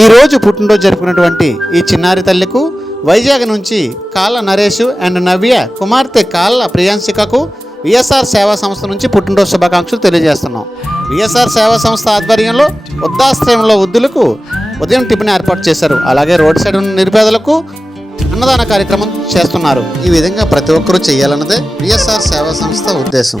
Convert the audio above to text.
ఈరోజు పుట్టినరోజు జరుపుకున్నటువంటి ఈ చిన్నారి తల్లికు వైజాగ్ నుంచి కాళ్ళ నరేష్ అండ్ నవ్య కుమార్తె కాళ్ళ ప్రియాంశికకు విఎస్ఆర్ సేవా సంస్థ నుంచి పుట్టినరోజు శుభాకాంక్షలు తెలియజేస్తున్నాం. విఎస్ఆర్ సేవా సంస్థ ఆధ్వర్యంలో వృద్ధాశ్రయంలో వృద్ధులకు ఉదయం టిఫిన్ ఏర్పాటు చేశారు. అలాగే రోడ్ సైడ్ ఉన్న నిరుపేదలకు అన్నదాన కార్యక్రమం చేస్తున్నారు. ఈ విధంగా ప్రతి ఒక్కరూ చేయాలన్నదే విఎస్ఆర్ సేవా సంస్థ ఉద్దేశం.